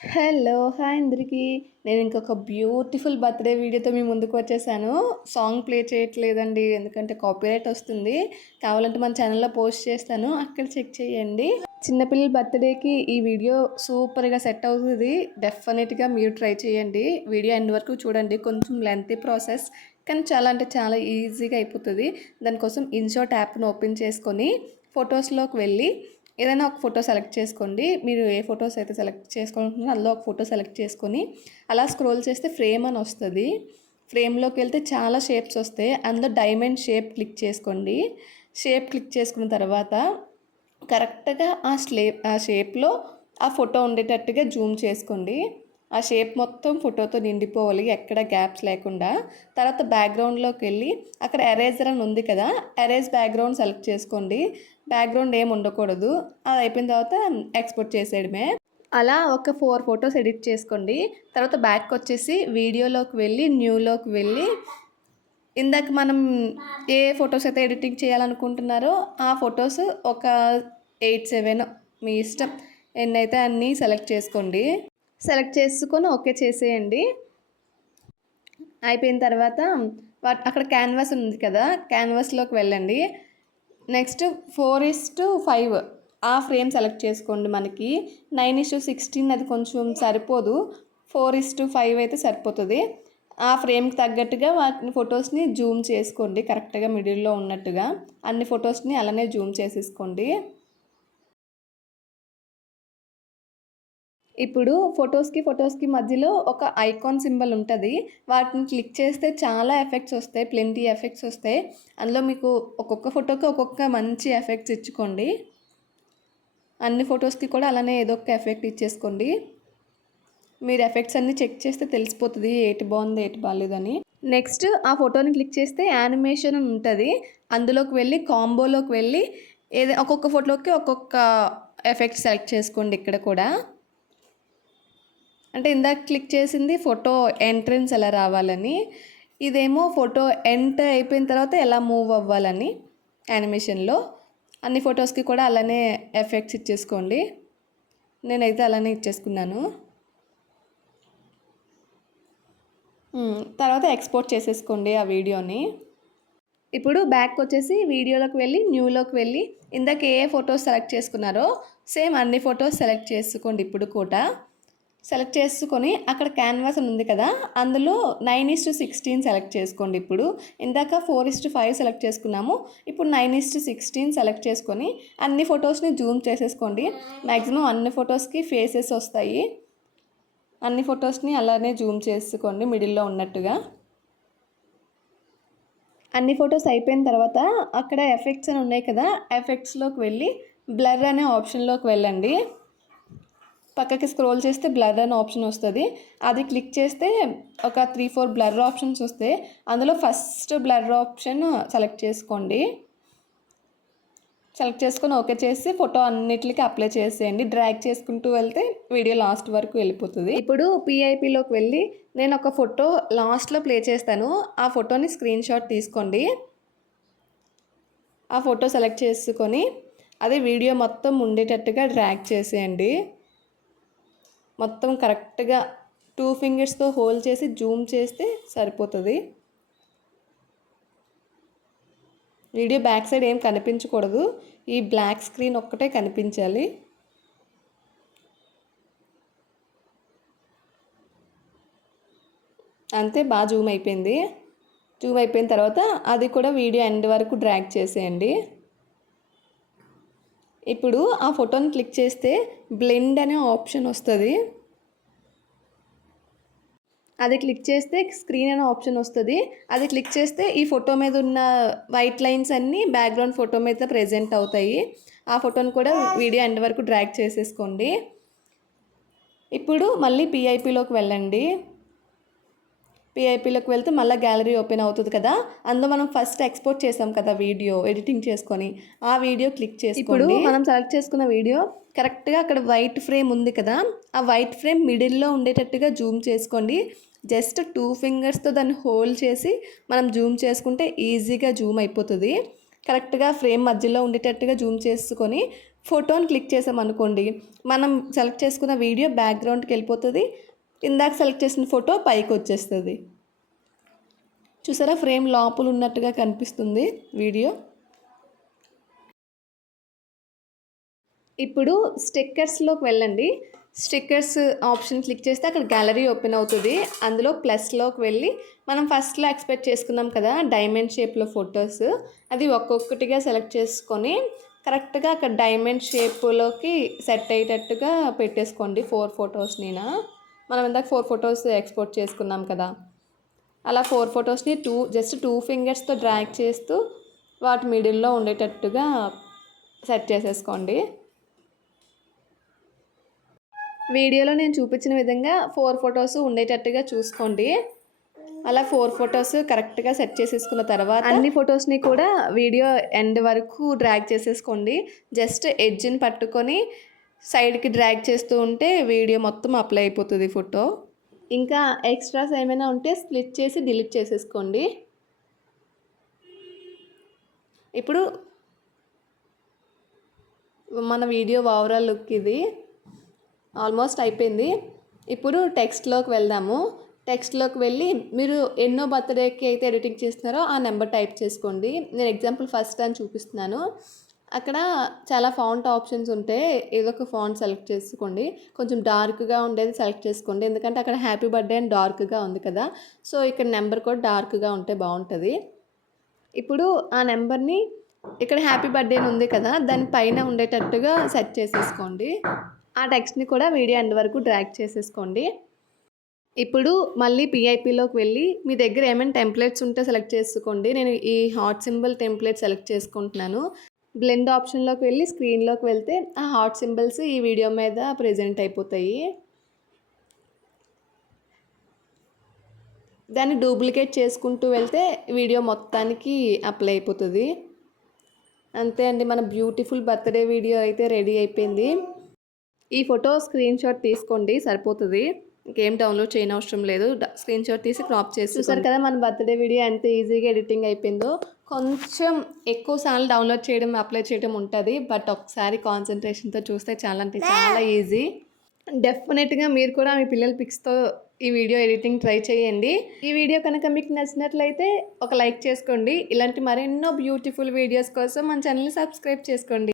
Hello! Hi అందరికీ. నేను ఇంకొక బ్యూటిఫుల్ బర్త్‌డే వీడియోతో మీ ముందుకు వచ్చేసాను. సాంగ్ ప్లే చేయట్లేదండి. ఎందుకంటే కాపీరైట్ వస్తుంది. కావాలంటే మన ఛానల్‌లో పోస్ట్ చేస్తాను. అక్కడ చెక్ చేయండి. చిన్న పిల్లల బర్త్‌డేకి ఈ వీడియో సూపర్‌గా సెట్ అవుతది. డెఫినిట్‌గా మీరు ట్రై చేయండి. వీడియో ఎండ్ వరకు చూడండి. కొంచెం లెంతీ ప్రాసెస్ కానీ చాలా అంటే చాలా ఈజీగా అయిపోతది. దానికోసం ఇన్‌షాట్ యాప్‌ని ఓపెన్ చేసుకొని ఫోటోస్‌లోకి వెళ్ళి ఏదైనా ఒక ఫోటో సెలెక్ట్ చేసుకోండి. మీరు ఏ ఫోటోస్ అయితే సెలెక్ట్ చేసుకోవాలనుకుంటున్నారో అందులో ఒక ఫోటో సెలెక్ట్ చేసుకొని అలా స్క్రోల్ చేస్తే ఫ్రేమ్ అని వస్తుంది. ఫ్రేమ్లోకి వెళ్తే చాలా షేప్స్ వస్తాయి. అందులో డైమండ్ షేప్ క్లిక్ చేసుకోండి. షేప్ క్లిక్ చేసుకున్న తర్వాత కరెక్ట్గా ఆ షేప్లో ఆ ఫోటో ఉండేటట్టుగా జూమ్ చేసుకోండి. ఆ షేప్ మొత్తం ఫోటోతో నిండిపోవాలి, ఎక్కడ గ్యాప్స్ లేకుండా. తర్వాత బ్యాక్గ్రౌండ్లోకి వెళ్ళి అక్కడ ఎరేజర్ అని ఉంది కదా, ఎరేజ్ బ్యాక్గ్రౌండ్ సెలెక్ట్ చేసుకోండి. బ్యాక్గ్రౌండ్ ఏమి ఉండకూడదు. అది అయిపోయిన తర్వాత ఎక్స్పోర్ట్ చేసేయడమే. అలా ఒక 4 ఫొటోస్ ఎడిట్ చేసుకోండి. తర్వాత బ్యాక్ వచ్చేసి వీడియోలోకి వెళ్ళి న్యూలోకి వెళ్ళి ఇందాక మనం ఏ ఫొటోస్ అయితే ఎడిటింగ్ చేయాలనుకుంటున్నారో ఆ ఫొటోస్ ఒక 8, 7 మీ ఇష్టం ఎన్నైతే అన్నీ సెలెక్ట్ చేసుకోండి. సెలెక్ట్ చేసుకొని ఓకే చేసేయండి. అయిపోయిన తర్వాత అక్కడ క్యాన్వాస్ ఉంది కదా, క్యాన్వాస్లోకి వెళ్ళండి. నెక్స్ట్ 4:5 ఆ ఫ్రేమ్ సెలెక్ట్ చేసుకోండి. మనకి 9:16 అది కొంచెం సరిపోదు. 4:5 అయితే సరిపోతుంది. ఆ ఫ్రేమ్కి తగ్గట్టుగా వాటిని ఫొటోస్ని జూమ్ చేసుకోండి. కరెక్ట్గా మిడిల్లో ఉన్నట్టుగా అన్ని ఫొటోస్ని అలానే జూమ్ చేసేసుకోండి. ఇప్పుడు ఫొటోస్కి మధ్యలో ఒక ఐకాన్ సింబల్ ఉంటుంది. వాటిని క్లిక్ చేస్తే చాలా ఎఫెక్ట్స్ వస్తాయి, ప్లెంటీ ఎఫెక్ట్స్ వస్తాయి. అందులో మీకు ఒక్కొక్క ఫోటోకి ఒక్కొక్క మంచి ఎఫెక్ట్స్ ఇచ్చుకోండి. అన్ని ఫొటోస్కి కూడా అలానే ఏదో ఒక ఎఫెక్ట్ ఇచ్చేసుకోండి. మీరు ఎఫెక్ట్స్ అన్నీ చెక్ చేస్తే తెలిసిపోతుంది ఏటి బాగుంది ఏటి బాగాలేదని. నెక్స్ట్ ఆ ఫోటోని క్లిక్ చేస్తే యానిమేషన్ ఉంటుంది. అందులోకి వెళ్ళి కాంబోలోకి వెళ్ళి ఒక్కొక్క ఫోటోకి ఒక్కొక్క ఎఫెక్ట్ సెలెక్ట్ చేసుకోండి. ఇక్కడ కూడా అంటే ఇందాక క్లిక్ చేసింది ఫోటో ఎంట్రన్స్ ఎలా రావాలని, ఇదేమో ఫోటో ఎంటర్ అయిపోయిన తర్వాత ఎలా మూవ్ అవ్వాలని. యానిమేషన్లో అన్ని ఫొటోస్కి కూడా అలానే ఎఫెక్ట్స్ ఇచ్చేసుకోండి. నేనైతే అలానే ఇచ్చేసుకున్నాను. తర్వాత ఎక్స్పోర్ట్ చేసేసుకోండి ఆ వీడియోని. ఇప్పుడు బ్యాక్ వచ్చేసి వీడియోలోకి వెళ్ళి న్యూలోకి వెళ్ళి ఇందాక ఏ ఫొటోస్ సెలెక్ట్ చేసుకున్నారో సేమ్ అన్ని ఫొటోస్ సెలెక్ట్ చేసుకోండి. ఇప్పుడు కూడా సెలెక్ట్ చేసుకొని అక్కడ క్యాన్వాస్ అని ఉంది కదా, అందులో 9:16 సెలెక్ట్ చేసుకోండి. ఇప్పుడు ఇందాక 4:5 సెలెక్ట్ చేసుకున్నాము. ఇప్పుడు 9:16 సెలెక్ట్ చేసుకొని అన్ని ఫొటోస్ని జూమ్ చేసేసుకోండి. మ్యాక్సిమం అన్ని ఫొటోస్కి ఫేసెస్ వస్తాయి. అన్ని ఫొటోస్ని అలానే జూమ్ చేసుకోండి మిడిల్లో ఉన్నట్టుగా. అన్ని ఫొటోస్ అయిపోయిన తర్వాత అక్కడ ఎఫెక్ట్స్ అని ఉన్నాయి కదా, ఎఫెక్ట్స్లోకి వెళ్ళి బ్లర్ అనే ఆప్షన్లోకి వెళ్ళండి. పక్కకి స్క్రోల్ చేస్తే బ్లర్ అనే ఆప్షన్ వస్తుంది. అది క్లిక్ చేస్తే ఒక 3-4 బ్లర్ ఆప్షన్స్ వస్తాయి. అందులో ఫస్ట్ బ్లర్ ఆప్షన్ సెలెక్ట్ చేసుకోండి. సెలెక్ట్ చేసుకొని ఓకే చేసి ఫోటో అన్నిటికీ అప్లై చేసేయండి. డ్రాగ్ చేసుకుంటూ వెళ్తే వీడియో లాస్ట్ వరకు వెళ్ళిపోతుంది. ఇప్పుడు పిఐపిలోకి వెళ్ళి నేను ఒక ఫోటో లాస్ట్లో ప్లే చేస్తాను. ఆ ఫోటోని స్క్రీన్ షాట్ తీసుకోండి. ఆ ఫోటో సెలెక్ట్ చేసుకొని అదే వీడియో మొత్తం ఉండేటట్టుగా డ్రాగ్ చేసేయండి. మొత్తం కరెక్ట్గా 2 ఫింగర్స్తో హోల్డ్ చేసి జూమ్ చేస్తే సరిపోతుంది. వీడియో బ్యాక్ సైడ్ ఏం కనిపించకూడదు, ఈ బ్లాక్ స్క్రీన్ ఒక్కటే కనిపించాలి. అంతే, బాగా జూమ్ అయిపోయింది. జూమ్ అయిపోయిన తర్వాత అది కూడా వీడియో ఎండ్ వరకు డ్రాగ్ చేసేయండి. ఇప్పుడు ఆ ఫోటోని క్లిక్ చేస్తే బ్లెండ్ అనే ఆప్షన్ వస్తుంది. అది క్లిక్ చేస్తే స్క్రీన్ అనే ఆప్షన్ వస్తుంది. అది క్లిక్ చేస్తే ఈ ఫోటో మీద ఉన్న వైట్ లైన్స్ అన్నీ బ్యాక్గ్రౌండ్ ఫోటో మీద ప్రెజెంట్ అవుతాయి. ఆ ఫోటోని కూడా వీడియో ఎండ్ వరకు డ్రాగ్ చేసేసుకోండి. ఇప్పుడు మళ్ళీ పిఐపిలోకి వెళ్ళండి. పిఐపిలోకి వెళ్తే మళ్ళీ గ్యాలరీ ఓపెన్ అవుతుంది కదా, అందులో మనం ఫస్ట్ ఎక్స్పోర్ట్ చేసాం కదా వీడియో ఎడిటింగ్ చేసుకొని, ఆ వీడియో క్లిక్ చేసుకోండి. ఇప్పుడు మనం సెలెక్ట్ చేసుకున్న వీడియో కరెక్ట్గా అక్కడ వైట్ ఫ్రేమ్ ఉంది కదా, ఆ వైట్ ఫ్రేమ్ మిడిల్లో ఉండేటట్టుగా జూమ్ చేసుకోండి. జస్ట్ 2 ఫింగర్స్తో దాన్ని హోల్డ్ చేసి మనం జూమ్ చేసుకుంటే ఈజీగా జూమ్ అయిపోతుంది. కరెక్ట్గా ఫ్రేమ్ మధ్యలో ఉండేటట్టుగా జూమ్ చేసుకొని ఫోటోని క్లిక్ చేసామనుకోండి, మనం సెలెక్ట్ చేసుకున్న వీడియో బ్యాక్గ్రౌండ్కి వెళ్ళిపోతుంది. ఇందాక సెలెక్ట్ చేసిన ఫోటో పైకి వచ్చేస్తుంది. చూసారా, ఫ్రేమ్ లోపల ఉన్నట్టుగా కనిపిస్తుంది వీడియో. ఇప్పుడు స్టిక్కర్స్లోకి వెళ్ళండి. స్టిక్కర్స్ ఆప్షన్ క్లిక్ చేస్తే అక్కడ గ్యాలరీ ఓపెన్ అవుతుంది. అందులో ప్లస్లోకి వెళ్ళి మనం ఫస్ట్లో ఎక్స్పెక్ట్ చేసుకున్నాం కదా డైమండ్ షేప్లో ఫొటోస్, అది ఒక్కొక్కటిగా సెలెక్ట్ చేసుకొని కరెక్ట్గా అక్కడ డైమండ్ షేప్లోకి సెట్ అయ్యేటట్టుగా పెట్టేసుకోండి. 4 ఫొటోస్ని మనం ఇందాక 4 ఫొటోస్ ఎక్స్పోర్ట్ చేసుకున్నాం కదా, అలా 4 ఫొటోస్ని జస్ట్ 2 ఫింగర్స్తో డ్రాగ్ చేస్తూ వాటి మిడిల్లో ఉండేటట్టుగా సెట్ చేసేసుకోండి. వీడియోలో నేను చూపించిన విధంగా 4 ఫొటోస్ ఉండేటట్టుగా చూసుకోండి. అలా 4 ఫొటోస్ కరెక్ట్గా సెట్ చేసేసుకున్న తర్వాత అన్ని ఫొటోస్ని కూడా వీడియో ఎండ్ వరకు డ్రాగ్ చేసేసుకోండి. జస్ట్ ఎడ్జ్ని పట్టుకొని సైడ్కి డ్రాగ్ చేస్తూ ఉంటే వీడియో మొత్తం అప్లై అయిపోతుంది ఫోటో. ఇంకా ఎక్స్ట్రాస్ ఏమైనా ఉంటే స్ప్లిట్ చేసి డిలీట్ చేసేసుకోండి. ఇప్పుడు మన వీడియో ఓవరాల్ లుక్ ఇది ఆల్మోస్ట్ అయిపోయింది. ఇప్పుడు టెక్స్ట్లోకి వెళ్దాము. టెక్స్ట్లోకి వెళ్ళి మీరు ఎన్నో బర్త్డేకి అయితే ఎడిటింగ్ చేస్తున్నారో ఆ నెంబర్ టైప్ చేసుకోండి. నేను ఎగ్జాంపుల్ ఫస్ట్ అని చూపిస్తున్నాను. అక్కడ చాలా ఫాంట్ ఆప్షన్స్ ఉంటాయి, ఏదో ఒక ఫాంట్ సెలెక్ట్ చేసుకోండి. కొంచెం డార్క్గా ఉండేది సెలెక్ట్ చేసుకోండి, ఎందుకంటే అక్కడ హ్యాపీ బర్త్డే అని డార్క్గా ఉంది కదా, సో ఇక్కడ నెంబర్ కూడా డార్క్గా ఉంటే బాగుంటుంది. ఇప్పుడు ఆ నెంబర్ని ఇక్కడ హ్యాపీ బర్త్డే అని ఉంది కదా దాని పైన ఉండేటట్టుగా సెట్ చేసేసుకోండి. ఆ టెక్స్ట్ని కూడా వీడియో ఎండ్ వరకు డ్రాగ్ చేసేసుకోండి. ఇప్పుడు మళ్ళీ పిఐపిలోకి వెళ్ళి మీ దగ్గర ఏమైనా టెంప్లెట్స్ ఉంటే సెలెక్ట్ చేసుకోండి. నేను ఈ హార్ట్ సింబల్ టెంప్లెట్ సెలెక్ట్ చేసుకుంటున్నాను. బ్లెండ్ ఆప్షన్లోకి వెళ్ళి స్క్రీన్లోకి వెళ్తే ఆ హార్ట్ సింబల్స్ ఈ వీడియో మీద ప్రెజెంట్ అయిపోతాయి. దాన్ని డూప్లికేట్ చేసుకుంటూ వెళ్తే వీడియో మొత్తానికి అప్లై అయిపోతుంది. అంతే అండి, మన బ్యూటిఫుల్ బర్త్డే వీడియో అయితే రెడీ అయిపోయింది. ఈ ఫోటో స్క్రీన్ షాట్ తీసుకోండి సరిపోతుంది, ఇంకేం డౌన్లోడ్ చేయని అవసరం లేదు. స్క్రీన్ షాట్ తీసి క్రాప్ చేసి చూసారు కదా మన బర్త్డే వీడియో ఎంత ఈజీగా ఎడిటింగ్ అయిపోయిందో. కొంచెం ఎక్కువ సార్లు డౌన్లోడ్ చేయడం అప్లై చేయడం ఉంటుంది, బట్ ఒకసారి కాన్సన్ట్రేషన్తో చూస్తే చాలా అంటే చాలా ఈజీ. డెఫినెట్గా మీరు కూడా మీ పిల్లల పిక్స్తో ఈ వీడియో ఎడిటింగ్ ట్రై చేయండి. ఈ వీడియో కనుక మీకు నచ్చినట్లయితే ఒక లైక్ చేసుకోండి. ఇలాంటి మరెన్నో బ్యూటిఫుల్ వీడియోస్ కోసం మన ఛానల్ని సబ్స్క్రైబ్ చేసుకోండి.